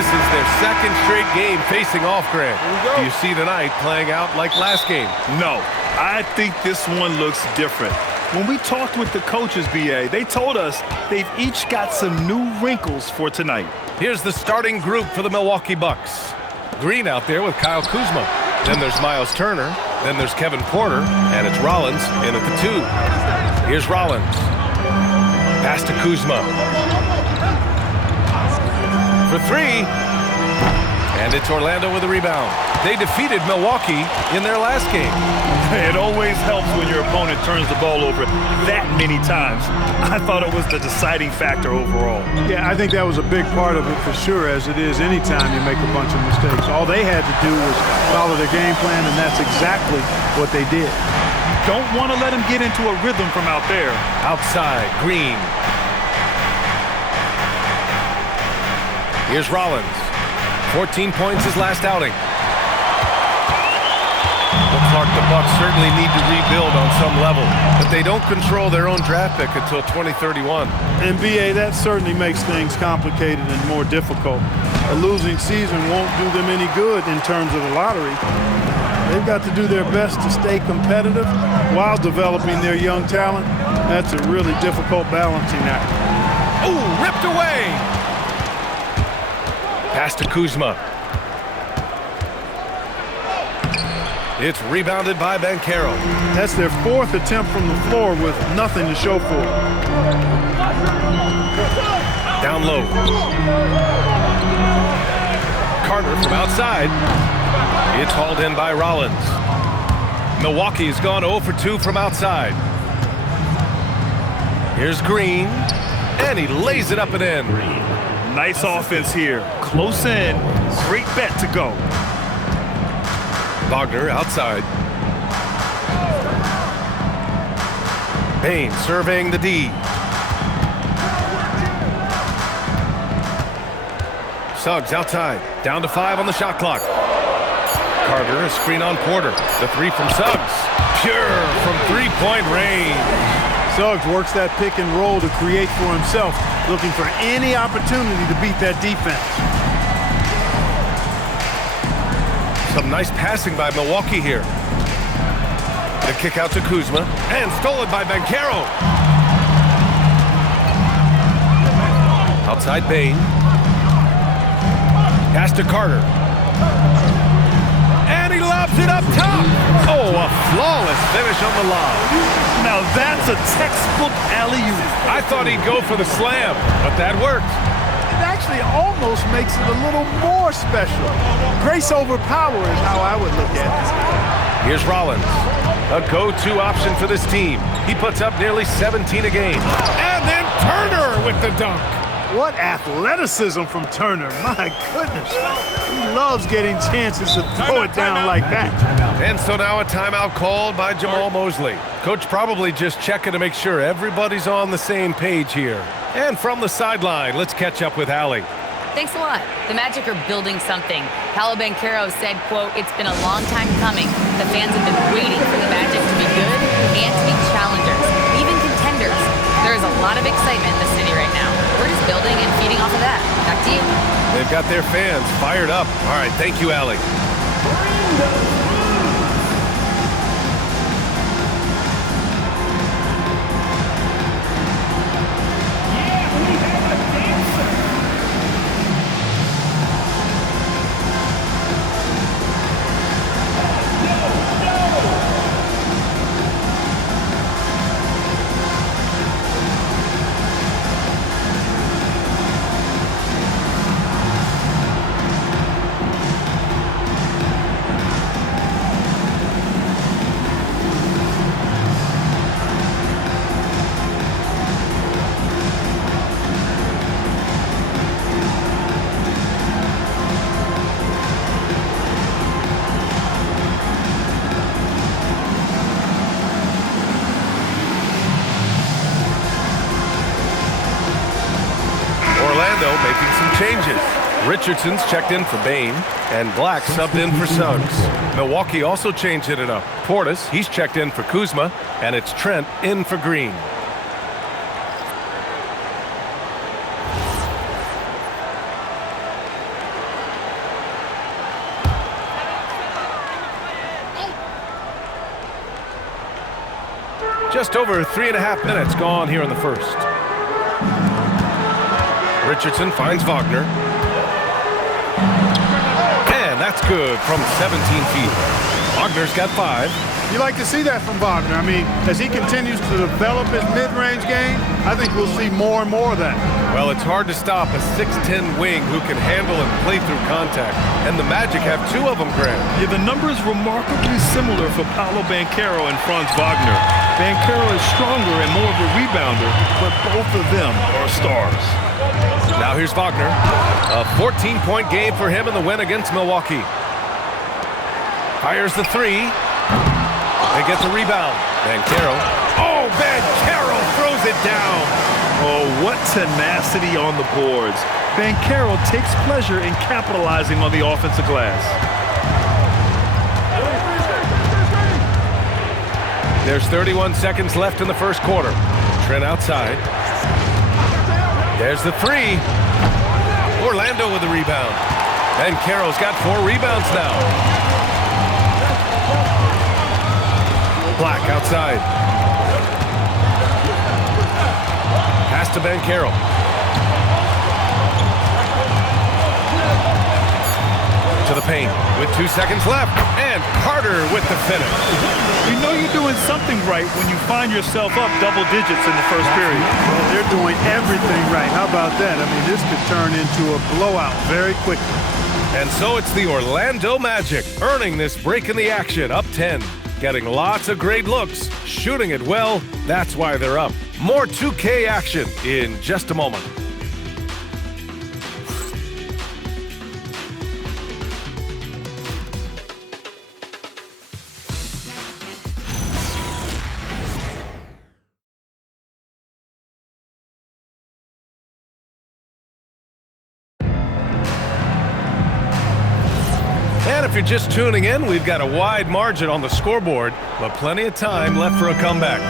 This is their second straight game facing off, Grant. Do you see tonight playing out like last game? No, I think this one looks different. When we talked with the coaches, B.A., they told us they've each got some new wrinkles for tonight. Here's the starting group for the Milwaukee Bucks. Green out there with Kyle Kuzma. Then there's Miles Turner. Then there's Kevin Porter. And it's Rollins in at the 2. Here's Rollins. Pass to Kuzma. For 3. And it's Orlando with a rebound. They defeated Milwaukee in their last game. It always helps when your opponent turns the ball over that many times. I thought it was the deciding factor overall. Yeah, I think that was a big part of it for sure, as it is anytime you make a bunch of mistakes. All they had to do was follow their game plan, and that's exactly what they did. Don't want to let him get into a rhythm from out there. Outside, Green. Here's Rollins. 14 points his last outing. Looks like the Bucks certainly need to rebuild on some level, but they don't control their own draft pick until 2031. And B.A., that certainly makes things complicated and more difficult. A losing season won't do them any good in terms of the lottery. They've got to do their best to stay competitive while developing their young talent. That's a really difficult balancing act. Ooh, ripped away! Pass to Kuzma. It's rebounded by Banchero. That's their 4th attempt from the floor with nothing to show for it. Down low. Carter from outside. It's hauled in by Rollins. Milwaukee's gone 0 for 2 from outside. Here's Green, and he lays it up and in. Nice offense here. Close in. Great bet to go. Wagner outside. Payne surveying the D. Suggs outside. Down to 5 on the shot clock. Carter, a screen on Porter. The 3 from Suggs. Pure from 3-point range. Suggs works that pick and roll to create for himself, looking for any opportunity to beat that defense. Some nice passing by Milwaukee here. The kick out to Kuzma, and stolen by Banchero. Outside Bane. Pass to Carter. And he lobs it up top. Oh, a flawless finish on the lob. Now that's a textbook alley-oop. I thought he'd go for the slam, but that worked. It actually almost makes it a little more special. Grace over power is how I would look at it. Here's Rollins, a go-to option for this team. He puts up nearly 17 a game. And then Turner with the dunk. What athleticism from Turner. My goodness. He loves getting chances to throw it down like that. And so now a timeout called by Jamal Mosley. Coach probably just checking to make sure everybody's on the same page here. And from the sideline, let's catch up with Allie. Thanks a lot. The Magic are building something. Paolo Banchero said, quote, "It's been a long time coming. The fans have been waiting for the Magic to be good and to be challengers, even contenders. There is a lot of excitement in the city right now. We're just building and feeding off of that. Back to you." They've got their fans fired up. All right, thank you, Allie. Making some changes. Richardson's checked in for Bane, and Black subbed in for Suggs. Milwaukee also changed it up. Portis, he's checked in for Kuzma, and it's Trent in for Green. Just over 3.5 minutes gone here in the first. Richardson finds Wagner. And that's good from 17 feet. Wagner's got 5. You like to see that from Wagner. I mean, as he continues to develop his mid-range game, I think we'll see more and more of that. Well, it's hard to stop a 6'10 wing who can handle and play through contact. And the Magic have 2 of them, Grant. Yeah, the number is remarkably similar for Paolo Banchero and Franz Wagner. Banchero is stronger and more of a rebounder, but both of them are stars. Now here's Wagner. A 14-point game for him in the win against Milwaukee. Fires the 3. They get the rebound. Banchero. Oh, Banchero throws it down. Oh, what tenacity on the boards. Banchero takes pleasure in capitalizing on the offensive glass. There's 31 seconds left in the first quarter. Trent outside. There's the 3. Orlando with the rebound. Banchero's got 4 rebounds now. Black outside. Pass to Banchero. To the paint with 2 seconds left. And Carter with the finish. You know you're doing something right when you find yourself up double digits in the first period. Well, they're doing everything right. How about that? I mean, this could turn into a blowout very quickly. And so it's the Orlando Magic earning this break in the action, up 10. Getting lots of great looks, shooting it well. That's why they're up. More 2K action in just a moment. And if you're just tuning in, we've got a wide margin on the scoreboard, but plenty of time left for a comeback.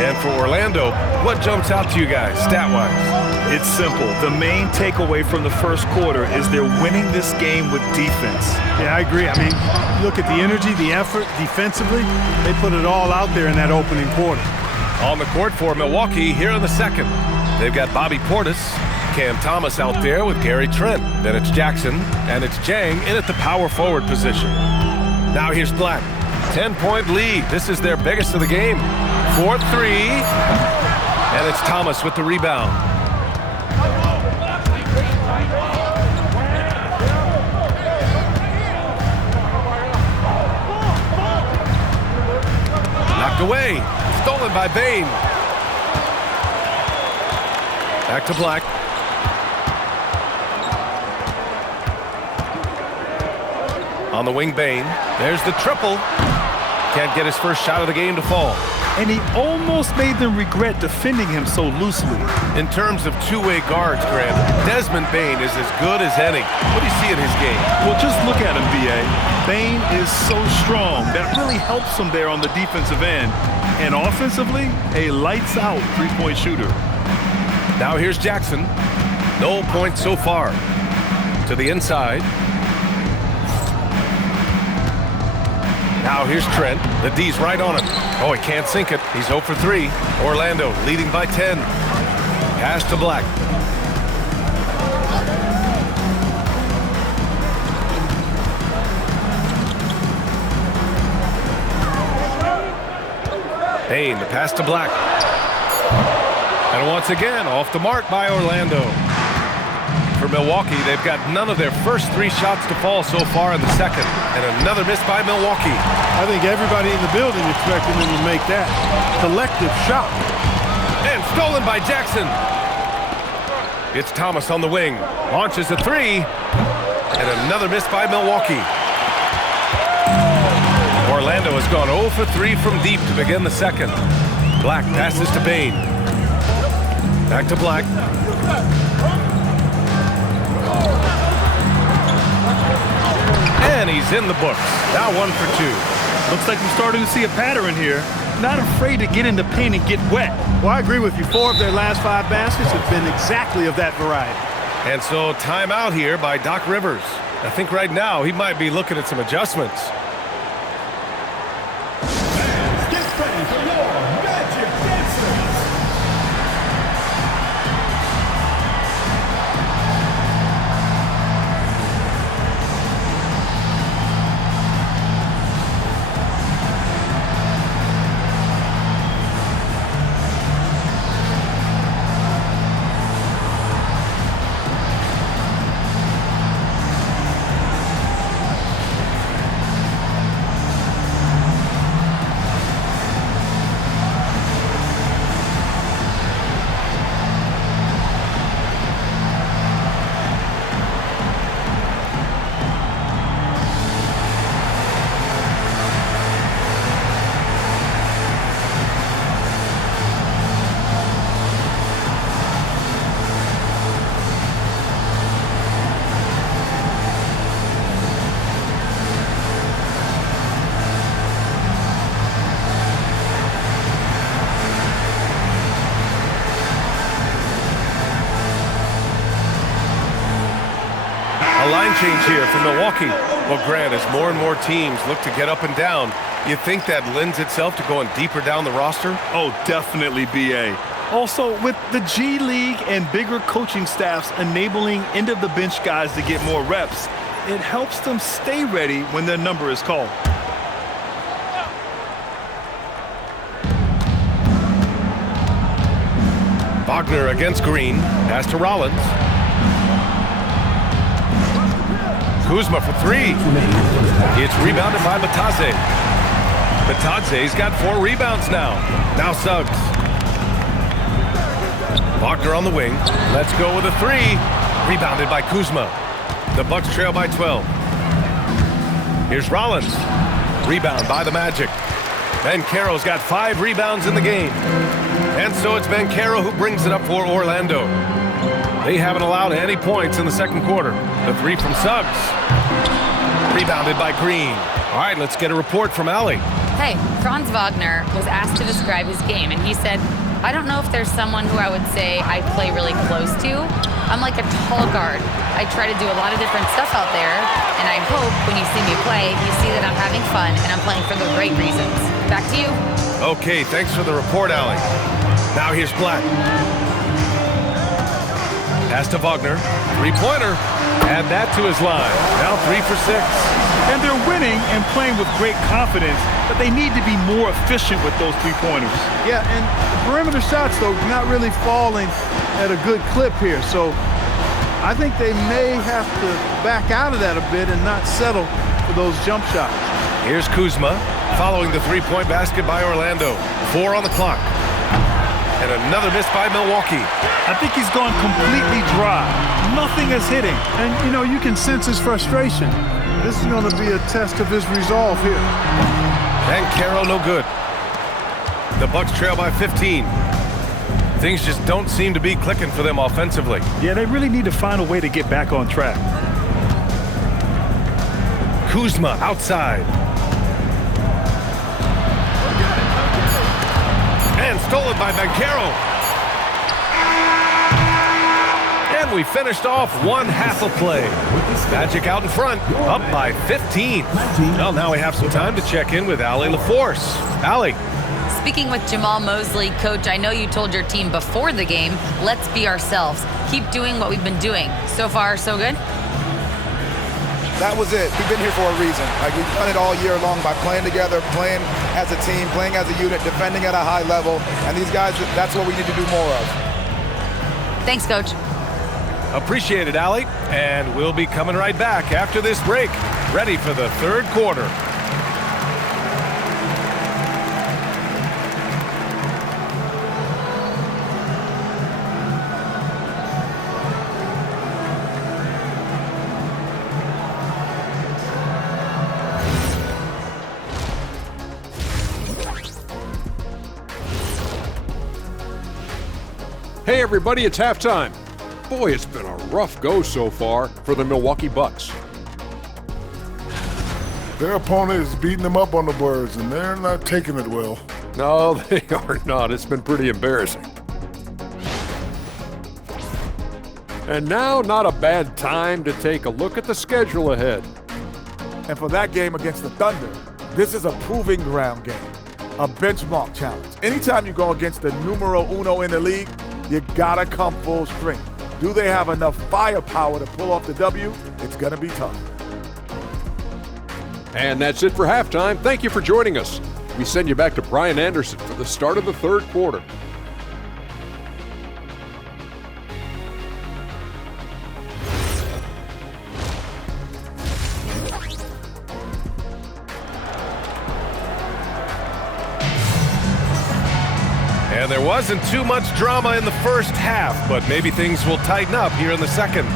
And for Orlando, what jumps out to you guys, stat-wise? It's simple. The main takeaway from the first quarter is they're winning this game with defense. Yeah, I agree. I mean, look at the energy, the effort defensively. They put it all out there in that opening quarter. On the court for Milwaukee here in the second. They've got Bobby Portis, Cam Thomas out there with Gary Trent. Then it's Jackson, and it's Jang in at the power forward position. Now here's Black. 10-point lead. This is their biggest of the game. 4-3. And it's Thomas with the rebound. Knocked away. Stolen by Bane. Back to Black. On the wing, Bane. There's the triple. Can't get his first shot of the game to fall. And he almost made them regret defending him so loosely. In terms of two-way guards, Grant, Desmond Bane is as good as any. What do you see in his game? Well, just look at him, B.A. Bane is so strong. That really helps him there on the defensive end. And offensively, a lights-out three-point shooter. Now here's Jackson. No points so far. To the inside. Now here's Trent. The D's right on him. Oh, he can't sink it. He's 0 for 3. Orlando leading by 10. Pass to Black. Payne, the pass to Black. And once again, off the mark by Orlando. For Milwaukee, they've got none of their first 3 shots to fall so far in the second. And another miss by Milwaukee. I think everybody in the building expected them to make that collective shot. And stolen by Jackson. It's Thomas on the wing. Launches a 3. And another miss by Milwaukee. Orlando has gone 0 for 3 from deep to begin the second. Black passes to Bane. Back to Black. And he's in the books. Now 1 for 2. Looks like I'm starting to see a pattern here. Not afraid to get in the paint and get wet. Well, I agree with you. 4 of their last 5 baskets have been exactly of that variety. And so timeout here by Doc Rivers. I think right now he might be looking at some adjustments. Get ready for your Magic line change here for Milwaukee. Well, Grant, as more and more teams look to get up and down, you think that lends itself to going deeper down the roster? Oh, definitely, B.A. Also, with the G League and bigger coaching staffs enabling end-of-the-bench guys to get more reps, it helps them stay ready when their number is called. Wagner against Green. Pass to Rollins. Kuzma for three. It's rebounded by Batadze. Batadze's got 4 rebounds now. Now Suggs. Wagner on the wing. Let's go with a 3. Rebounded by Kuzma. The Bucks trail by 12. Here's Rollins. Rebound by the Magic. Banchero's got 5 rebounds in the game. And so it's Banchero who brings it up for Orlando. They haven't allowed any points in the second quarter. The 3 from Suggs. Rebounded by Green. All right, let's get a report from Allie. Hey, Franz Wagner was asked to describe his game, and he said, I don't know if there's someone who I would say I play really close to. I'm like a tall guard. I try to do a lot of different stuff out there, and I hope when you see me play, you see that I'm having fun and I'm playing for the right reasons. Back to you. Okay, thanks for the report, Allie. Now here's Black. Pass to Wagner. 3-pointer. Add that to his line. Now 3 for 6. And they're winning and playing with great confidence, but they need to be more efficient with those 3-pointers. Yeah, and the perimeter shots, though, not really falling at a good clip here. So I think they may have to back out of that a bit and not settle for those jump shots. Here's Kuzma following the 3-point basket by Orlando. 4 on the clock. And another miss by Milwaukee. I think he's gone completely dry. Nothing is hitting. And, you know, you can sense his frustration. This is going to be a test of his resolve here. Banchero no good. The Bucks trail by 15. Things just don't seem to be clicking for them offensively. Yeah, they really need to find a way to get back on track. Kuzma outside. And stolen by Banchero. And we finished off one half of play. Magic out in front, up by 15. Well, now we have some time to check in with Allie LaForce. Allie. Speaking with Jamal Mosley, Coach, I know you told your team before the game, let's be ourselves. Keep doing what we've been doing. So far, so good? That was it. We've been here for a reason. Like, we've done it all year long by playing together, playing as a team, playing as a unit, defending at a high level. And these guys, that's what we need to do more of. Thanks, Coach. Appreciate it, Allie. And we'll be coming right back after this break, ready for the third quarter. Hey everybody, it's halftime. Boy, it's been a rough go so far for the Milwaukee Bucks. Their opponent is beating them up on the boards, and they're not taking it well. No, they are not. It's been pretty embarrassing. And now, not a bad time to take a look at the schedule ahead. And for that game against the Thunder, this is a proving ground game, a benchmark challenge. Anytime you go against the numero uno in the league, you gotta come full strength. Do they have enough firepower to pull off the W? It's gonna be tough. And that's it for halftime. Thank you for joining us. We send you back to Brian Anderson for the start of the third quarter. And there wasn't too much drama in the first half, but maybe things will tighten up here in the second.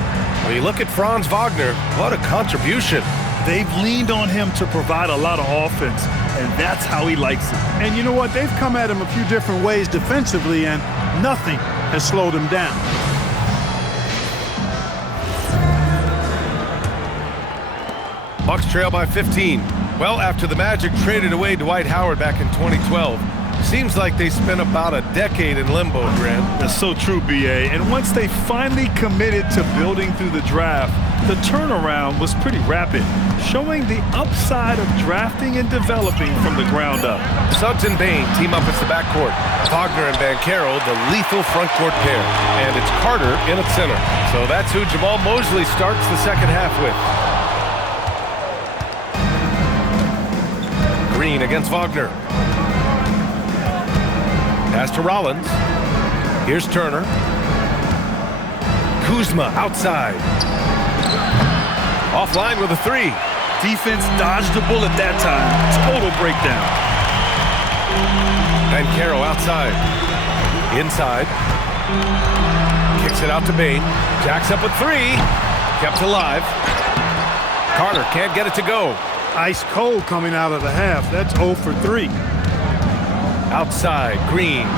When you look at Franz Wagner, what a contribution. They've leaned on him to provide a lot of offense, and that's how he likes it. And you know what? They've come at him a few different ways defensively, and nothing has slowed him down. Bucks trail by 15. Well, after the Magic traded away Dwight Howard back in 2012, Seems like they spent about a decade in limbo, Grant. That's so true, BA. And once they finally committed to building through the draft, the turnaround was pretty rapid, showing the upside of drafting and developing from the ground up. Suggs and Bain team up as the backcourt. Wagner and Banchero, the lethal front court pair. And it's Carter in at center. So that's who Jamal Mosley starts the second half with. Green against Wagner. Pass to Rollins. Here's Turner. Kuzma outside. Offline with a three. Defense dodged the bullet that time. Total breakdown. Banchero outside. Inside. Kicks it out to Bain. Jacks up with three. Kept alive. Carter can't get it to go. Ice cold coming out of the half. That's 0 for 3. Outside, Green.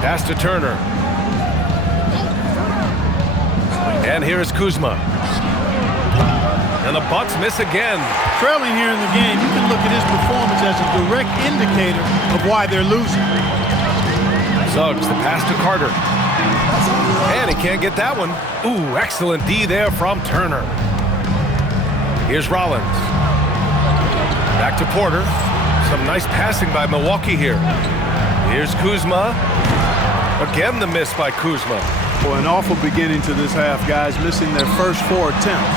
Pass to Turner. And here is Kuzma. And the Bucks miss again. Trailing here in the game, you can look at his performance as a direct indicator of why they're losing. Suggs, the pass to Carter. And he can't get that one. Ooh, excellent D there from Turner. Here's Rollins. Back to Porter. Some nice passing by Milwaukee here. Here's Kuzma. Again, the miss by Kuzma. Well, an awful beginning to this half, guys, missing their first 4 attempts.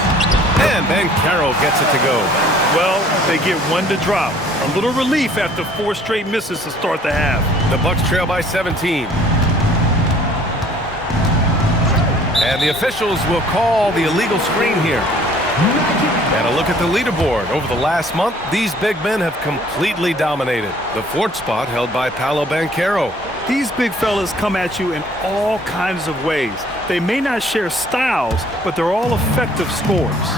And Banchero gets it to go. Well, they get one to drop. A little relief after 4 straight misses to start the half. The Bucks trail by 17. And the officials will call the illegal screen here. And a look at the leaderboard. Over the last month, these big men have completely dominated. The 4th spot held by Paolo Banchero. These big fellas come at you in all kinds of ways. They may not share styles, but they're all effective scorers.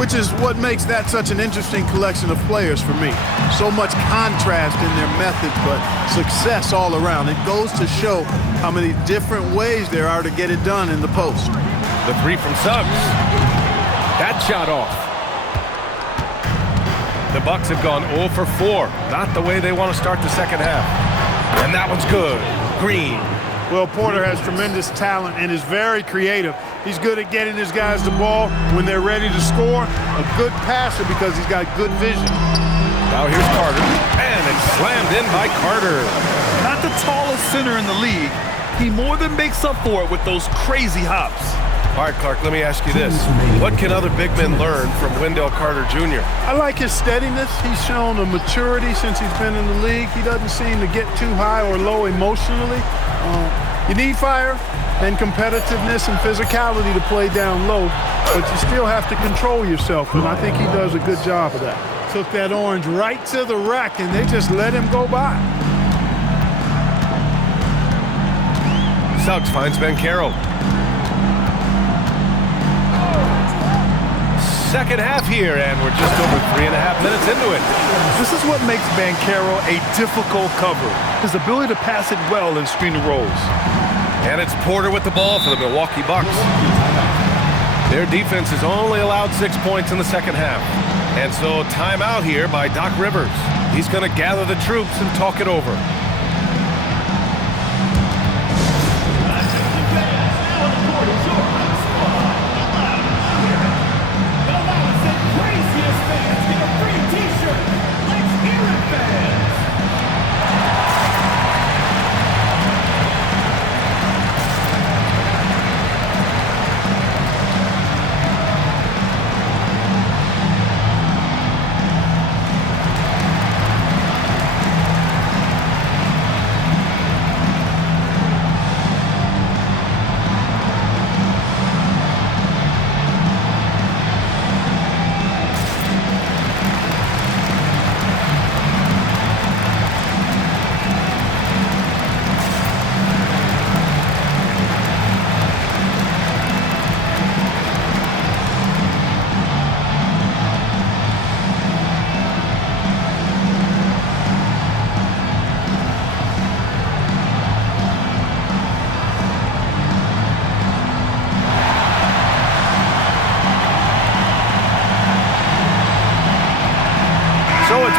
Which is what makes that such an interesting collection of players for me. So much contrast in their methods, but success all around. It goes to show how many different ways there are to get it done in the post. The 3 from Suggs. That shot off. The Bucks have gone 0 for 4. Not the way they want to start the second half. And that one's good. Green. Well, Porter has tremendous talent and is very creative. He's good at getting his guys the ball when they're ready to score. A good passer because he's got good vision. Now here's Carter. And it's slammed in by Carter. Not the tallest center in the league. He more than makes up for it with those crazy hops. All right, Clark, let me ask you this. What can other big men learn from Wendell Carter Jr.? I like his steadiness. He's shown a maturity since he's been in the league. He doesn't seem to get too high or low emotionally. You need fire and competitiveness and physicality to play down low, but you still have to control yourself, and I think he does a good job of that. Took that orange right to the rack, and they just let him go by. Suggs finds Banchero. Second half here, and we're just over 3.5 minutes into it. This is what makes Banchero a difficult cover. His ability to pass it well in screen rolls. And it's Porter with the ball for the Milwaukee Bucks. Their defense has only allowed 6 points in the second half. And so timeout here by Doc Rivers. He's going to gather the troops and talk it over.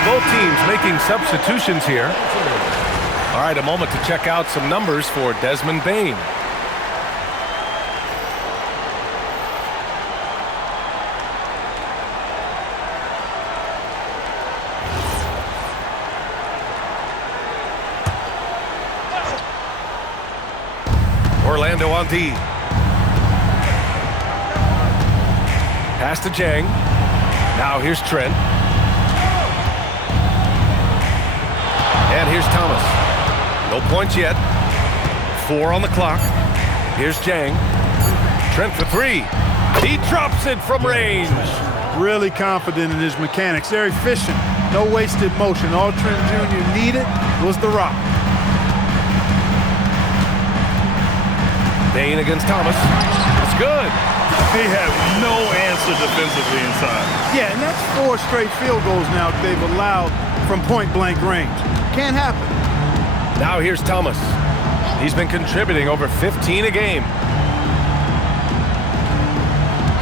both teams making substitutions here. All right, a moment to check out some numbers for Desmond Bane. Orlando on D. Pass to Jang. Now here's Trent. And here's Thomas. No points yet. 4 on the clock. Here's Jang. Trent for 3. He drops it from range. Really confident in his mechanics. They're efficient. No wasted motion. All Trent Jr. needed was the rock. Bane against Thomas. It's good. They have no answer defensively inside. Yeah, and that's 4 straight field goals now they've allowed from point-blank range. Can't happen. Now here's Thomas. He's been contributing over 15 a game.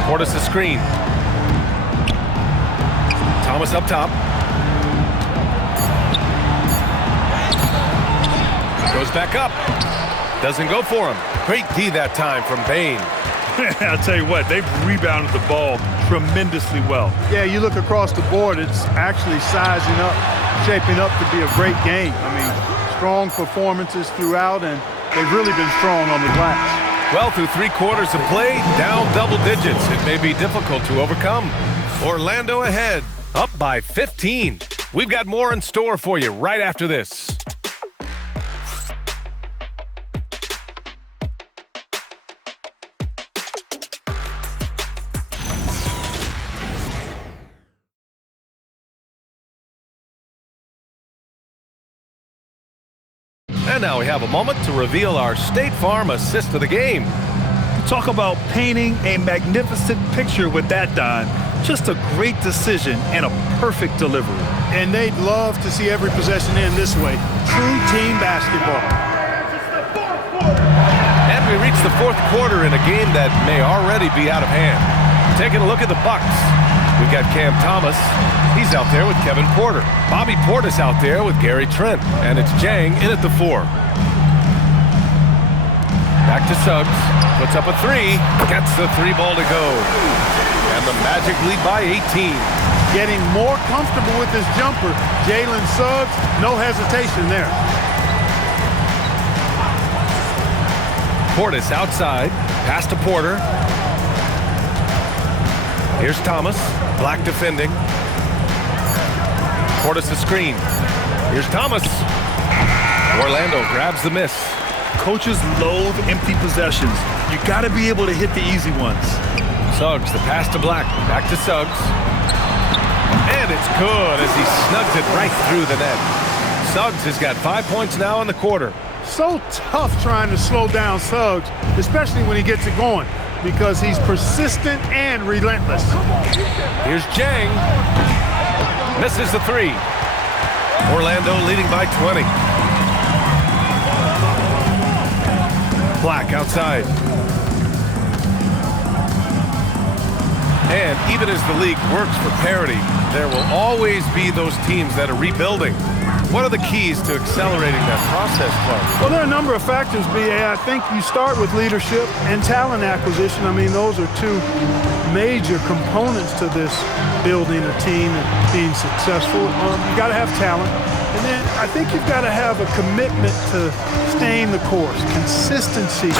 Portis the screen. Thomas up top. Goes back up. Doesn't go for him. Great D that time from Bane. I'll tell you what, they've rebounded the ball tremendously well. Yeah, you look across the board, it's actually sizing up, shaping up to be a great game. I mean, strong performances throughout, and they've really been strong on the glass. Well, through 3 quarters of play, down double digits. It may be difficult to overcome. Orlando ahead, up by 15. We've got more in store for you right after this. And now we have a moment to reveal our State Farm assist of the game. Talk about painting a magnificent picture with that dime. Just a great decision and a perfect delivery. And they'd love to see every possession end this way. True team basketball. And we reach the 4th quarter in a game that may already be out of hand. Taking a look at the Bucks. We've got Cam Thomas. He's out there with Kevin Porter. Bobby Portis out there with Gary Trent. And it's Jang in at the 4. Back to Suggs. Puts up a 3. Gets the 3 ball to go. And the Magic lead by 18. Getting more comfortable with his jumper. Jalen Suggs, no hesitation there. Portis outside. Pass to Porter. Here's Thomas. Black defending. Portis the screen. Here's Thomas. Orlando grabs the miss. Coaches loathe empty possessions. You got to be able to hit the easy ones. Suggs, the pass to Black. Back to Suggs. And it's good as he snugs it right through the net. Suggs has got 5 points now in the quarter. So tough trying to slow down Suggs, especially when he gets it going, because he's persistent and relentless. Here's Jang. Misses the 3. Orlando leading by 20. Black outside. And even as the league works for parity, there will always be those teams that are rebuilding. What are the keys to accelerating that process, Clark? Well, there are a number of factors, B.A. I think you start with leadership and talent acquisition. I mean, those are 2 major components to this building a team and being successful. You got to have talent. And then I think you've got to have a commitment to staying the course. Consistency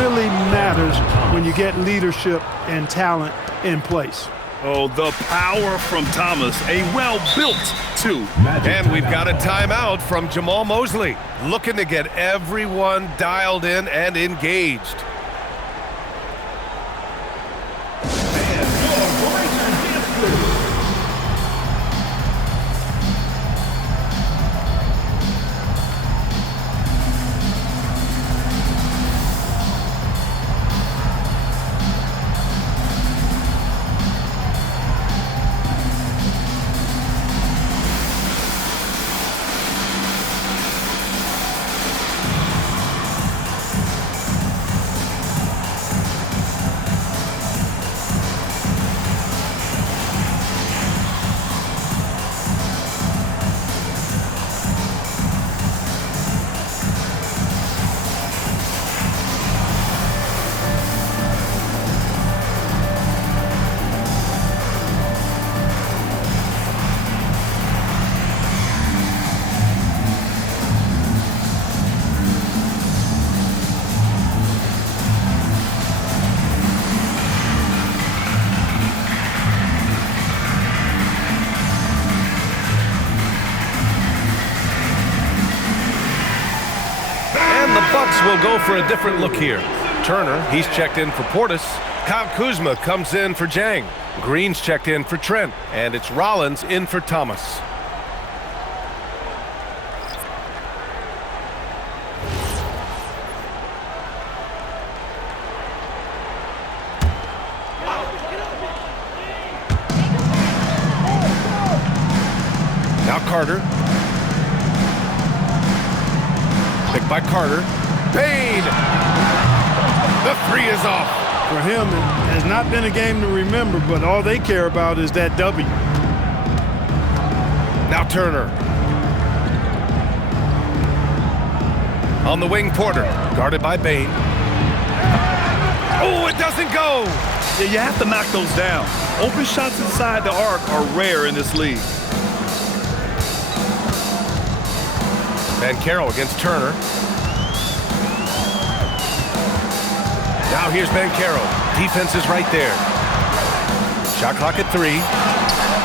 really matters when you get leadership and talent in place. Oh, the power from Thomas, a well-built 2. And we've got a timeout from Jamal Mosley, looking to get everyone dialed in and engaged. will go for a different look here. Turner, he's checked in for Portis. Kyle Kuzma comes in for Jang. Green's checked in for Trent. And it's Rollins in for Thomas. Now Carter. Picked by Carter. Payne! The three is off. For him, it has not been a game to remember, but all they care about is that W. Now Turner. On the wing, Porter. Guarded by Bain. Oh, it doesn't go! Yeah, you have to knock those down. Open shots inside the arc are rare in this league. Banchero against Turner. Now here's Banchero. Defense is right there. Shot clock at 3.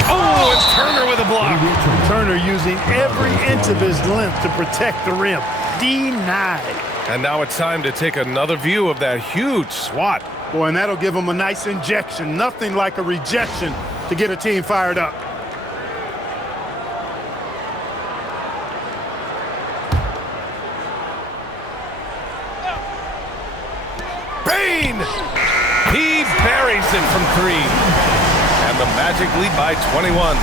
Oh, it's Turner with a block. Turner using every inch of his length to protect the rim. Denied. And now it's time to take another view of that huge swat. Boy, and that'll give him a nice injection. Nothing like a rejection to get a team fired up. Bain! He buries it from 3. And the Magic lead by 21.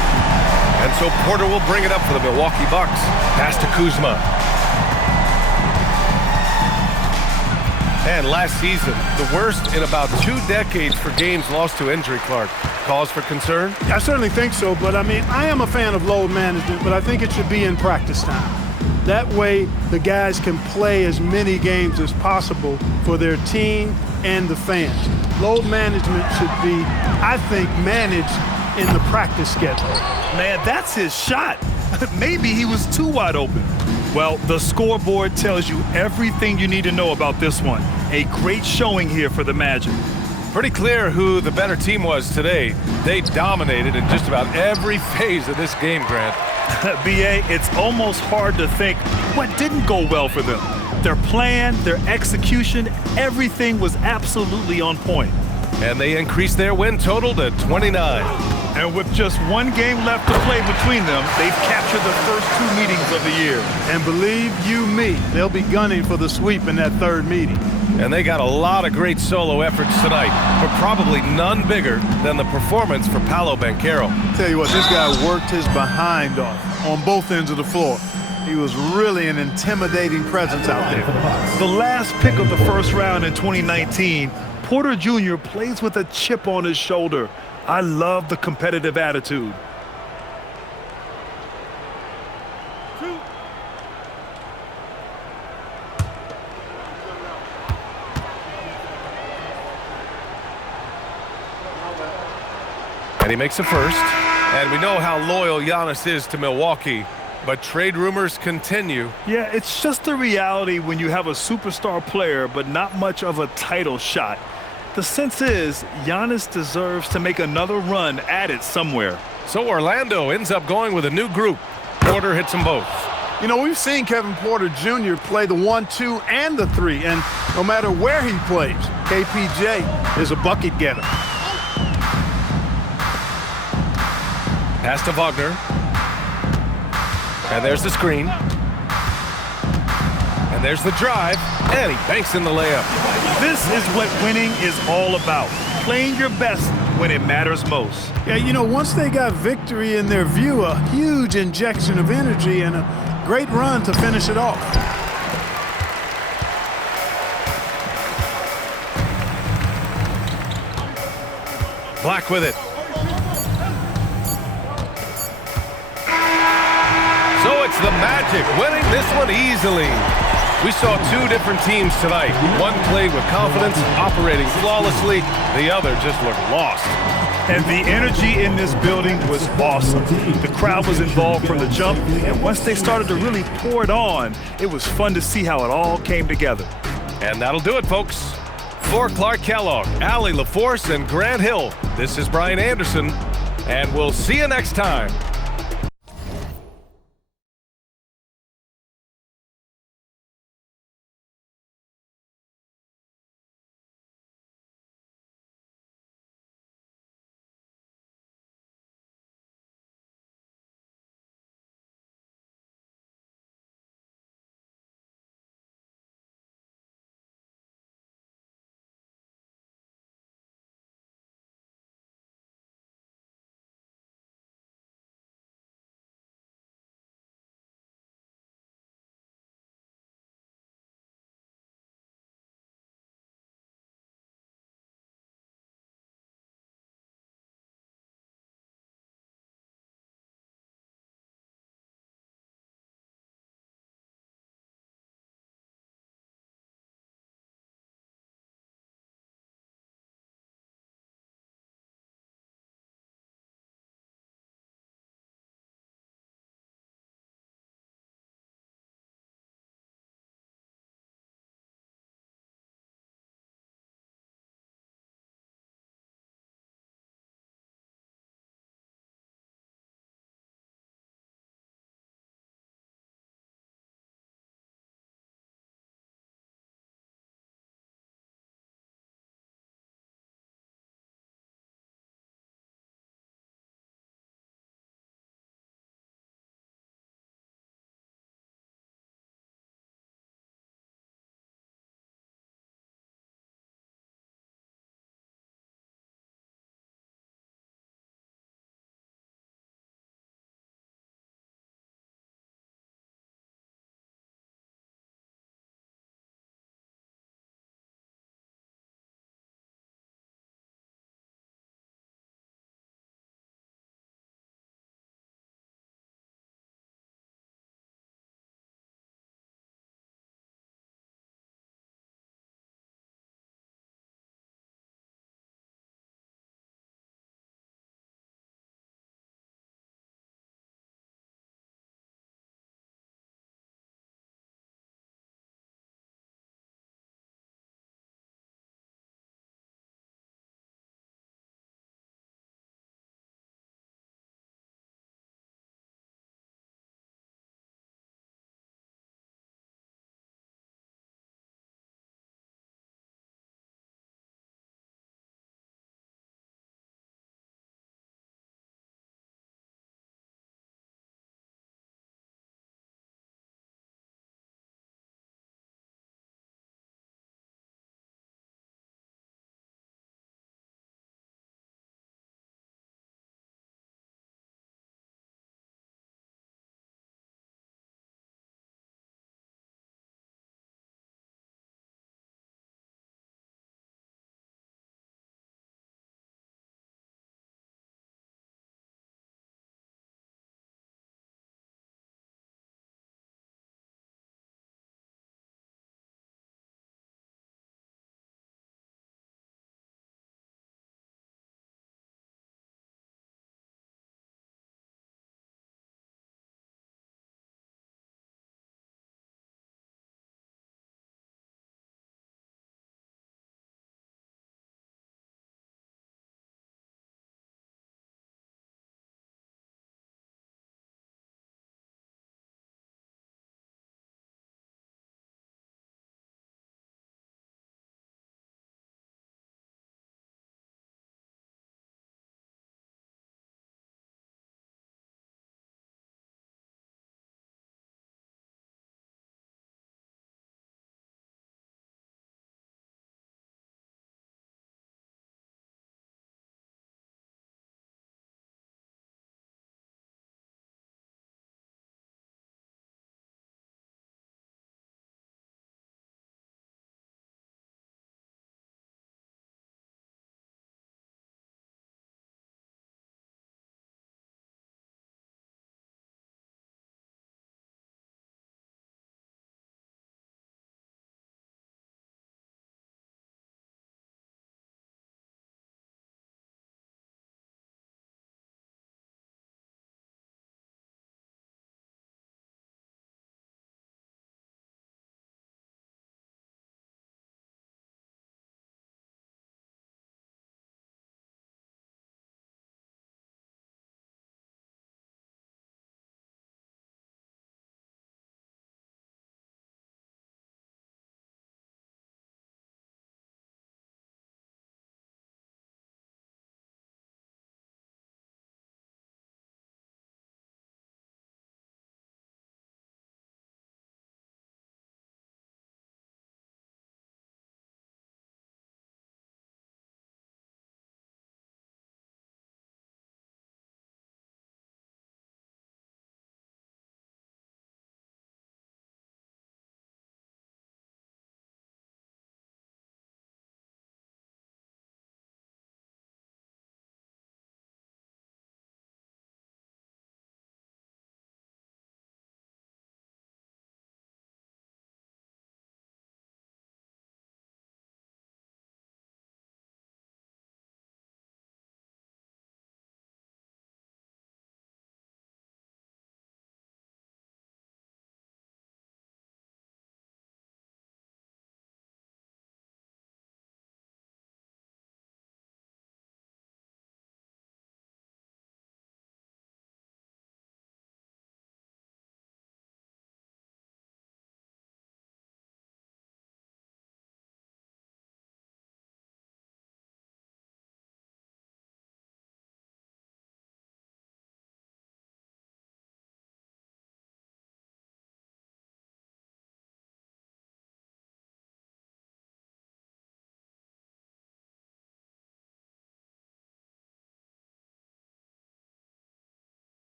And so Porter will bring it up for the Milwaukee Bucks. Pass to Kuzma. And last season, the worst in about 2 decades for games lost to injury, Clark. Cause for concern? I certainly think so, but I mean, I am a fan of load management, but I think it should be in practice time. That way, the guys can play as many games as possible for their team and the fans. Load management should be, I think, managed in the practice schedule. Man, that's his shot. Maybe he was too wide open. Well, the scoreboard tells you everything you need to know about this one. A great showing here for the Magic. Pretty clear who the better team was today. They dominated in just about every phase of this game, Grant. B.A., it's almost hard to think what didn't go well for them. Their plan, their execution, everything was absolutely on point. And they increased their win total to 29. And with just 1 game left to play between them, they've captured the first 2 meetings of the year. And believe you me, they'll be gunning for the sweep in that 3rd meeting. And they got a lot of great solo efforts tonight, but probably none bigger than the performance for Paolo Banchero. Tell you what, this guy worked his behind off on both ends of the floor. He was really an intimidating presence out there. The last pick of the first round in 2019, Porter Jr. plays with a chip on his shoulder. I love the competitive attitude. And he makes a first. And we know how loyal Giannis is to Milwaukee, but trade rumors continue. Yeah, it's just the reality when you have a superstar player, but not much of a title shot. The sense is Giannis deserves to make another run at it somewhere. So Orlando ends up going with a new group. Porter hits them both. You know, we've seen Kevin Porter Jr. play the 1-2 and the 3, and no matter where he plays, KPJ is a bucket getter. Pass to Wagner. And there's the screen. And there's the drive. And he banks in the layup. This is what winning is all about. Playing your best when it matters most. Yeah, you know, once they got victory in their view, a huge injection of energy and a great run to finish it off. Black with it. So it's the Magic winning this one easily. We saw 2 different teams tonight. One played with confidence, operating flawlessly. The other just looked lost. And the energy in this building was awesome. The crowd was involved from the jump, and once they started to really pour it on, it was fun to see how it all came together. And that'll do it, folks. For Clark Kellogg, Allie LaForce, and Grant Hill, this is Brian Anderson, and we'll see you next time.